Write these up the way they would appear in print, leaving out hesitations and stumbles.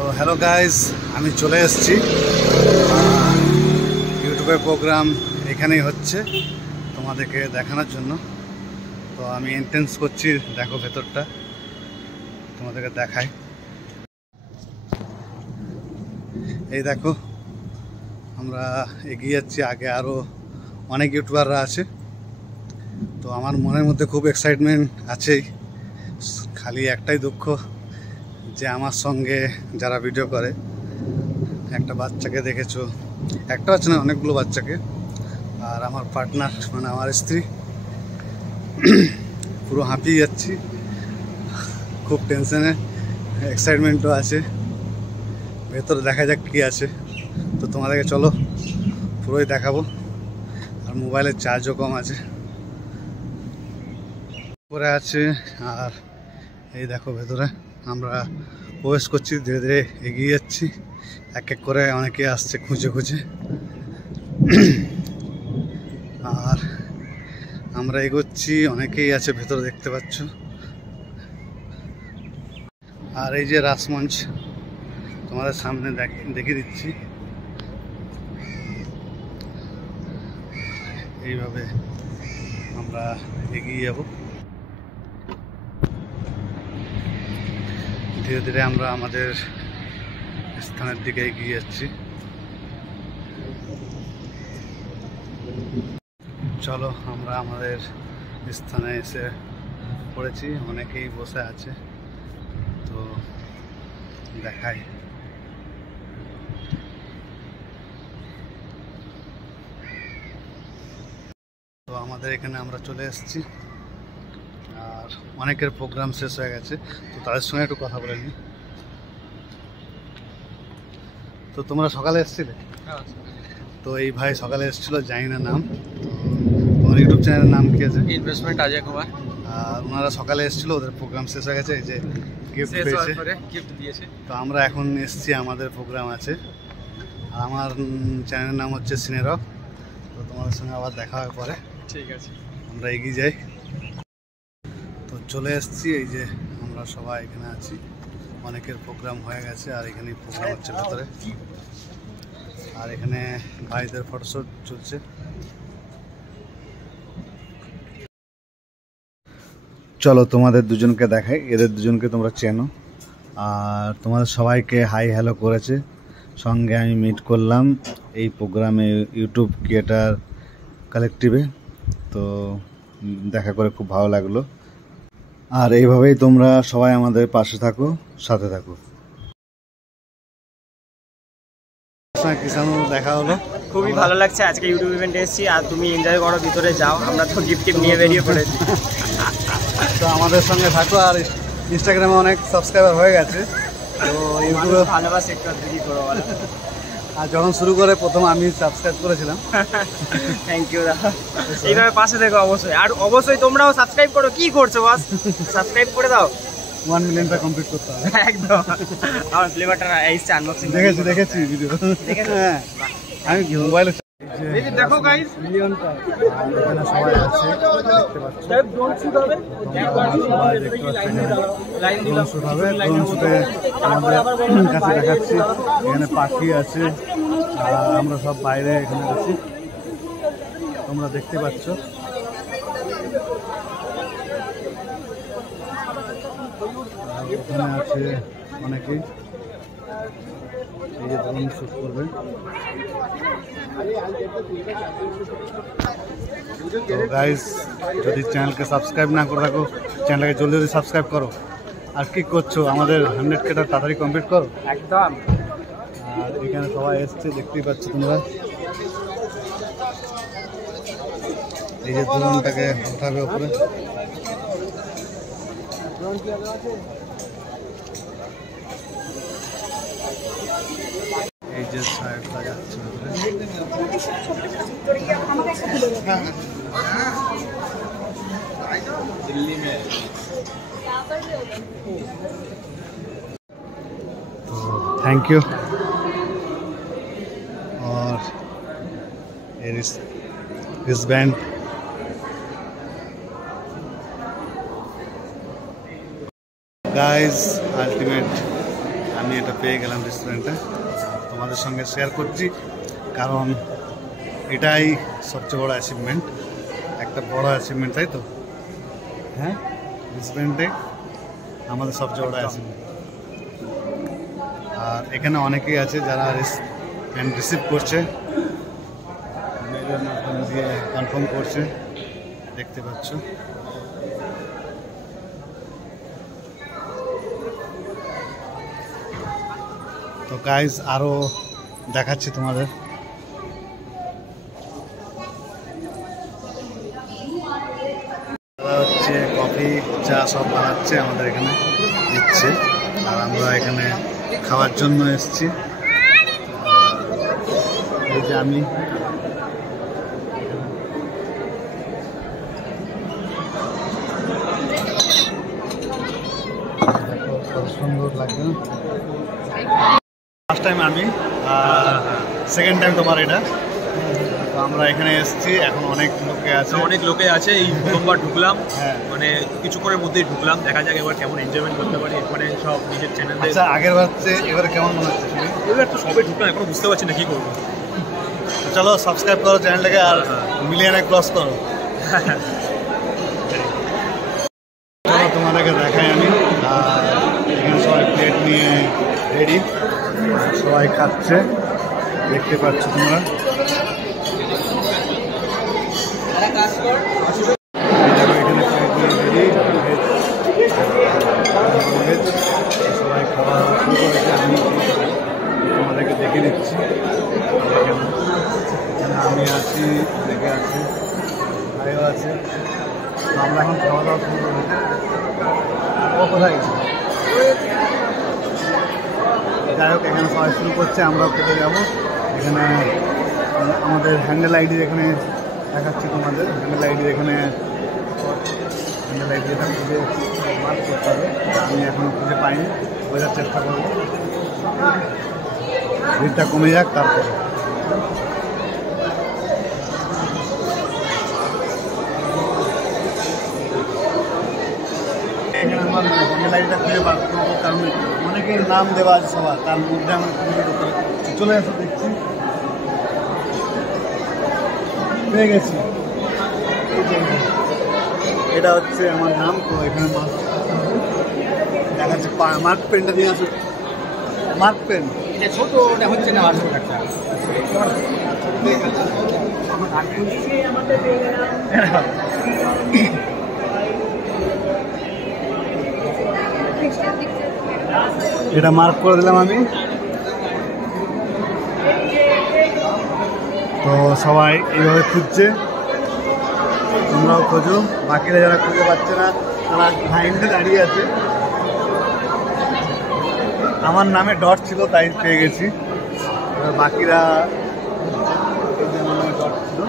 তো hello guys, আমি চলে এসেছি। ইউটিউবের প্রোগ্রাম এখানেই হচ্ছে তোমাদেরকে দেখানোর জন্য। তো আমি এন্ট্রেন্স করছি, দেখো ভেতরটা তোমাদেরকে দেখাই। এই দেখো, আমরা এগিয়ে যাচ্ছি, আগে আরও অনেক ইউটিউবাররা আছে। তো আমার মনের মধ্যে খুব এক্সাইটমেন্ট আছেই, খালি একটাই দুঃখ যে আমার সঙ্গে যারা ভিডিও করে, একটা বাচ্চাকে দেখেছো, একটা বাচ্চা না অনেকগুলো বাচ্চাকে, আর আমার পার্টনার মানে আমার স্ত্রী, পুরো হাঁপিয়ে যাচ্ছি, খুব টেনশনে, এক্সাইটমেন্টও আছে। ভেতরে দেখা যাক কী আছে। তো তোমাদেরকে চলো পুরোই দেখাবো। আর মোবাইলের চার্জও কম আছে, পরে আছে। আর এই দেখো ভেতরে আমরা প্রবেশ করছি, ধীরে ধীরে এগিয়ে যাচ্ছি, এক এক করে অনেকে আসছে খুঁজে খুঁজে। আর আমরা এগোচ্ছি, অনেকেই আছে ভেতরে, দেখতে পাচ্ছ। আর এই যে রাসমঞ্চ তোমাদের সামনে দেখিয়ে দিচ্ছি। এইভাবে আমরা এগিয়ে যাব, ধীরে ধীরে আমরা আমাদের স্থানের দিকে এগিয়ে যাচ্ছি। চলো, আমরা আমাদের স্থানে এসে পড়েছি, অনেকেই বসে আছে, তো দেখাই। তো আমাদের এখানে আমরা চলে এসেছি, আর অনেকের প্রোগ্রাম শেষ হয়ে গেছে, তো তাদের সঙ্গে একটু কথা বলে নিই। তো তোমরা সকালে এসেছিলে? তো এই ভাই সকালে এসেছিল, জানি না নাম। তোমার ইউটিউব চ্যানেলের নাম কি আছে? ইনভেস্টমেন্ট অজয় কুমার। আর ওনারা সকালে এসেছিল, ওদের প্রোগ্রাম শেষ হয়ে গেছে, এই যে গিফট পেয়েছে, গিফট দিয়েছে। তো আমরা এখন এসেছি, আমাদের প্রোগ্রাম আছে। আর আমার চ্যানেলের নাম হচ্ছে সিনেরক। তো তোমাদের সঙ্গে আবার দেখা হয় পরে, ঠিক আছে? আমরা এগিয়ে যাই। তো চলে এসেছি, এই যে আমরা সবাই এখানে আছি, অনেকের প্রোগ্রাম হয়ে গেছে, আর এখানে প্রোগ্রাম হচ্ছে ভেতরে। আর এখানে ভাইদের ফটোশ্যুট চলছে। চলো তোমাদের দুজনকে দেখাই, এদের দুজনকে তোমরা চেনো। আর তোমাদের সবাইকে হাই হ্যালো করেছে, সঙ্গে আমি মিট করলাম এই প্রোগ্রামে, ইউটিউব ক্রিয়েটার কালেকটিভে। তো দেখা করে খুব ভালো লাগলো। আর এইভাবেই তোমরা সবাই আমাদের পাশে থাকো, সাথে থাকো। কিষানু দেখা হলো, খুবই ভালো লাগছে। আজকে ইউটিউব ইভেন্টে এসেছি, আর তুমি এনজয় করো, ভিতরে যাও, আমরা তো গিফট নিয়ে বেরিয়ে পড়েছি। তো আমাদের সঙ্গে থাকো। আর ইনস্টাগ্রামে অনেক সাবস্ক্রাইবার হয়ে গেছে, তো ইউটিউবে ভালোবাসা একটু দিদি করো। আর যখন শুরু করে প্রথম আমি সাবস্ক্রাইব করেছিলাম। থ্যাংক ইউ দাদা, এইভাবে পাশে দেখো অবশ্যই। আর অবশ্যই তোমরাও সাবস্ক্রাইব করো। কি করছো বস? সাবস্ক্রাইব করে দাও। 1 মিলিয়নটা কমপ্লিট করতে হবে একদম। আমার ফ্লেভারটা এসছে আনবক্সিং দেখেছি ভিডিও। হ্যাঁ, আমি মোবাইলে দেখো গাইস, মিলিয়নটা এখানে সবাই আছে, দেখতে পাচ্ছ। ড্রোন শুট হবে, ড্রোন শুট হবে। ড্রোন শুটে আমাদের কাছে দেখাচ্ছি, এখানে পাখি আছে, আর আমরা সব বাইরে এখানে আছি, তোমরা দেখতে পাচ্ছ। ওখানে আছে অনেকেই, এই যে ড্রোন শুট করবে। তো গাইস, যদি চ্যানেলকে সাবস্ক্রাইব না করে থাকো, চ্যানেলকে জলদি জলদি সাবস্ক্রাইব করো। আর কি করছো, আমাদের 100Kটা তাড়াতাড়ি কমপ্লিট করো একদম। আর এখানে সবাই এসছে, দেখতেই পাচ্ছ তোমরা। এই যে ড্রোনটাকে উঠাবে উপরে, এই যে সাইডটা যাচ্ছে दिल्ली में। तो थैंक यू। और इस बैंड गाइस, अल्टीमेट আমি এটা পেয়ে গেলাম রেস্টুরেন্টে, তোমাদের সঙ্গে শেয়ার করছি, কারণ এটাই সবচেয়ে বড় অ্যাচিভমেন্ট, একটা বড় অ্যাচিভমেন্ট, তাই তো? হ্যাঁ, রেস্টুরেন্টে আমাদের সবচেয়ে বড় অ্যাচিভমেন্ট। আর এখানে অনেকেই আছে যারা রিসিভ করছে, মেলের মাধ্যম দিয়ে কনফার্ম করছে, দেখতে পাচ্ছ। তো গাইজ আরও দেখাচ্ছি তোমাদের। হচ্ছে কফি চা সব বানাচ্ছে, আমাদের এখানে দিচ্ছে, আর আমরা এখানে খাওয়ার জন্য এসেছি। এই যে আমি দেখো কত সুন্দর লাগে। ফার্স্ট টাইম আমি, সেকেন্ড টাইম তোমার এটা। তো আমরা এখানে এসেছি, এখন অনেক লোকে আছে, এই প্রথমবার ঢুকলাম, হ্যাঁ, মানে কিছুক্ষণের মধ্যেই ঢুকলাম, দেখা যাক এবার কেমন এনজয়মেন্ট করতে পারি, মানে সব নিজের চ্যানেল দিয়ে। আচ্ছা, আগের বার এবারে কেমন মনে হচ্ছে? এবার তো সবে ঢুকলাম, এখনো বুঝতে পারছি না কি করবো। চলো সাবস্ক্রাইব করো চ্যানেলটাকে, আর মিলিয়নে ক্রস করো। চলো তোমাদেরকে দেখাই আমি। আর এখানে সবাই প্লেট নিয়ে রেডি, সবাই খাচ্ছে, দেখতে পাচ্ছ তোমরা। এখানে প্লেট নিয়ে রেডি, সবাই খাওয়া শুরু করেছে, আমি তোমাদেরকে দেখে দিচ্ছি। এখানে আমি আছি, দেখে আছি, ভাইও আছে। তো আমরা এখন খাওয়া দাওয়া শুরু করি। ও কোথায় গেছে? যাই হোক, এখানে সবাই শুরু করছে, আমরাও খেতে যাবো। এখানে আমাদের হ্যান্ডেল আইডি এখানে দেখাচ্ছি তোমাদের। হ্যান্ডেল আইডি এখানে এটা খুঁজে মার্ক করতে হবে, আমি এখনও খুঁজে পাইনি, বোঝার চেষ্টা করবো, ভিড়টা কমে যাক তারপরে। এখানে আমার হ্যান্ডেল আইডিটা খুঁজে বার করবো, কারণ অনেকের নাম দেওয়া আছে সবার, তার মধ্যে আমার চলে আসো, দেখছি পেয়ে গেছি। এটা হচ্ছে আমার নাম। তো এখানে দেখাচ্ছে, মার্ক পেনটা নিয়ে আসুন। মার্ক পেন এটা ছোট, ওটা হচ্ছে না 800 টাকা। এটা মার্ক করে দিলাম আমি। তো সবাই এইভাবে খুঁজছে, তোমরাও খোঁজো। বাকিরা যারা খুঁজে পাচ্ছে না তারা লাইনে দাঁড়িয়ে আছে। আমার নামে ডট ছিল তাই পেয়ে গেছি, এবার বাকিরা আমার নামে ডট ছিল।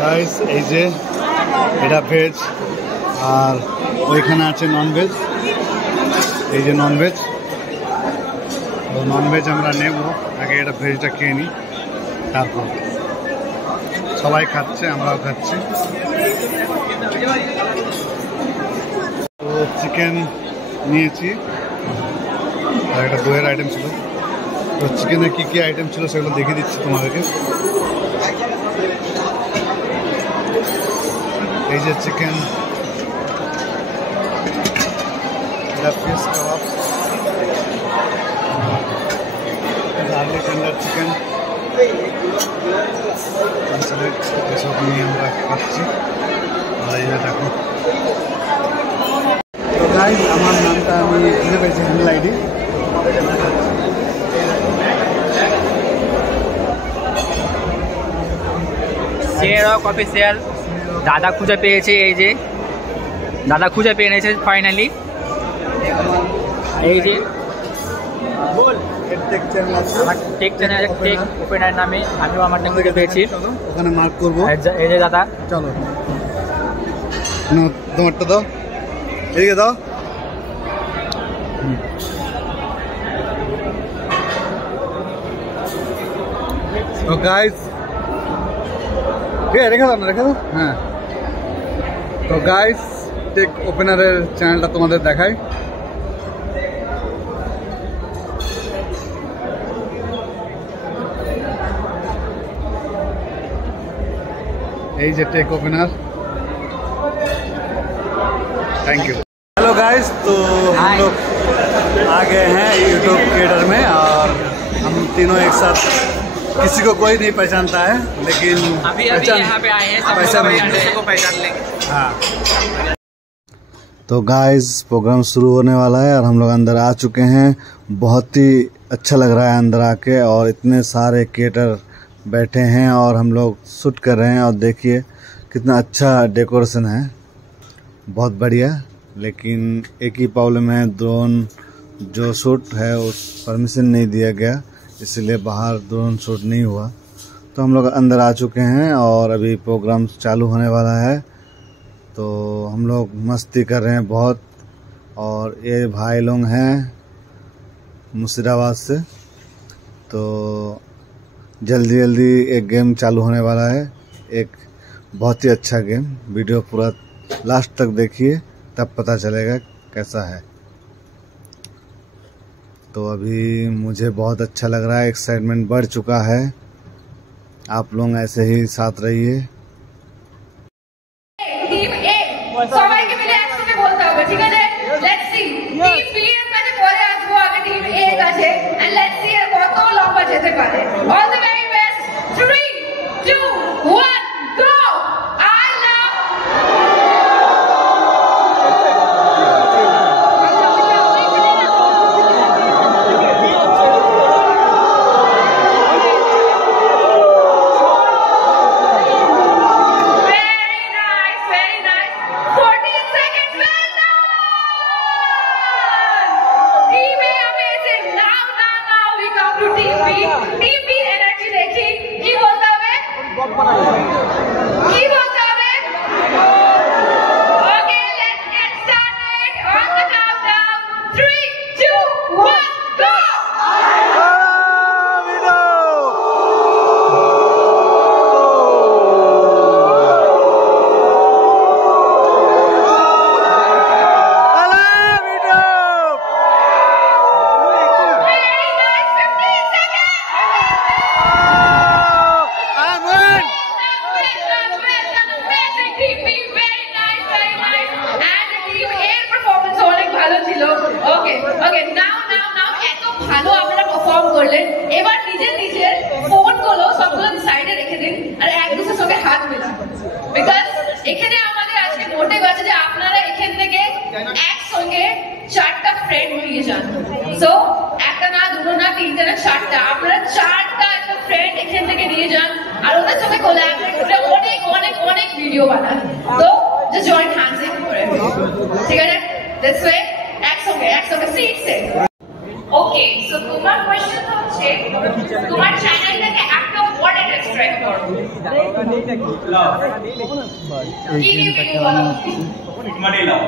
গাইস, এই যে এটা ভেজ, আর ওইখানে আছে ননভেজ। এই যে ননভেজ, তো ননভেজ আমরা নেব, আগে এটা ভেজটা খেয়ে নিই, তারপর সবাই খাচ্ছে, আমরাও খাচ্ছি। তো চিকেন নিয়েছি, আর একটা দইয়ের আইটেম ছিল। তো চিকেনের কী কী আইটেম ছিল সেগুলো দেখিয়ে দিচ্ছি তোমাদেরকে। এই যে চিকেন, এটা ফিশ কাবাব, গার্লিক টেন্ডার চিকেন, এসব নিয়ে আমরা খাচ্ছি। আর এই যে দেখো, তো গাইস আমার নামটা আমি খুঁজে পেয়েছি, হ্যান্ডেল আইডি। শেয়ার অফিসিয়াল দাদা খুঁজে পেয়েছে, এই যে দাদা খুঁজে পেয়ে নিয়েছে ফাইনালি। এই যে টেক চ্যানেল টেক ওপেনার নামে আমিও আমারটা খুঁজে পেয়েছি, ওখানে মার্ক করবো। এই যে দাদা, চলো তোমারটা দাও, এদিকে দাও। তো গাইস, রেখে দাও না, রেখে দাও। হ্যাঁ, তো গাইস টেক ওপেনারের চ্যানেলটা তোমাদের দেখাই। এই যে tech opener, thank you. Hello guys, तो हम लोग आ गए हैं यूट्यूब क्रिएटर में और हम तीनों एक साथ, किसी को कोई नहीं पहचानता है, लेकिन अभी यहाँ पे आए हैं, सब को पहचान लेंगे। हाँ, तो गाइस प्रोग्राम शुरू होने वाला है और हम लोग अंदर आ चुके हैं। बहुत ही अच्छा लग रहा है अंदर आके, और इतने सारे क्रिएटर बैठे हैं और हम लोग शूट कर रहे हैं। और देखिए कितना अच्छा डेकोरेशन है, बहुत बढ़िया। लेकिन एक ही प्रॉब्लम है, ड्रोन जो शूट है उस परमिशन नहीं दिया गया, इसलिए बाहर ड्रोन शूट नहीं हुआ। तो हम लोग अंदर आ चुके हैं और अभी प्रोग्राम चालू होने वाला है। तो हम लोग मस्ती कर रहे हैं बहुत, और ये भाई लोग हैं मुर्शिदाबाद से। तो जल्दी जल्दी एक गेम चालू होने वाला है, एक बहुत ही अच्छा गेम। वीडियो पूरा लास्ट तक देखिए, तब पता चलेगा कैसा है। तो अभी मुझे बहुत अच्छा लग रहा है, एक्साइटमेंट बढ़ चुका है। आप लोग ऐसे ही साथ रहिए। टीम ए সবাইকে মিলে একসাথে বলতে হবে, ঠিক আছে? লেটস সি টিম বি এর কাছে পরে আসবো, আগে টিম এ এর কাছে, এন্ড লেটস সি এর কত লম্বা যেতে পারে। All the very best. 3 2 1 go. I love video বানান। তো just join hands in করে, ঠিক আছে? This way একসঙ্গে সিট সে। ওকে, সো তোমার কোশ্চেন হচ্ছে তোমার চ্যানেল থেকে একটা ওয়ার্ড এক্সট্রাক্ট করো। কি নিয়ে বলো? মানে লাও।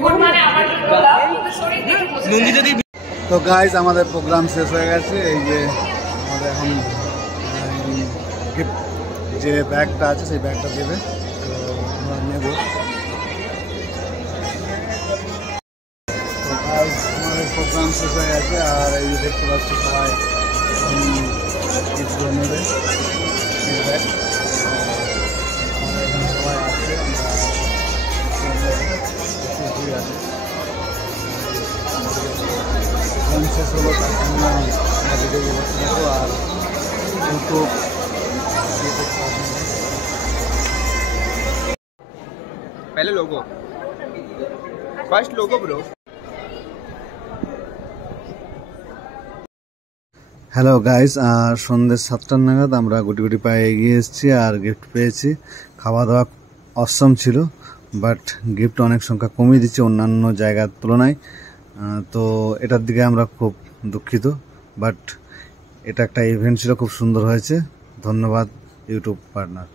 গুড মানে আমার জন্য লাও, কিন্তু শরীর দেখে নন্দি যদি। তো গাইজ আমাদের প্রোগ্রাম শেষ হয়ে গেছে। এই যে আমাদের এখন যে ব্যাগটা আছে সেই ব্যাগটা দেবে, তো আমরা নেব। তো গাইজ আমাদের প্রোগ্রাম শেষ হয়ে গেছে, আর এই যে দেখতে পাচ্ছি সবাই কিছু নেবে ব্যাগ। আমাদের এখানে সবাই আছে, আমরা শেষ হলো, তার জন্য আমরা ভিডিও করতে থাকবো। আর ইউটিউব पहले logo, first logo bro. Hello guys, আর সন্ধ্যে 7টার নাগাদ আমরা গুটি গুটি পায়ে এগিয়ে এসেছি আর গিফট পেয়েছি। খাওয়া দাওয়া অসম ছিল, বাট গিফট অনেক সংখ্যা কমিয়ে দিচ্ছে অন্যান্য জায়গার তুলনায়। তো এটার দিকে আমরা খুব দুঃখিত, বাট এটা একটা ইভেন্ট ছিল, খুব সুন্দর হয়েছে। ধন্যবাদ ইউটিউব পার্টনার।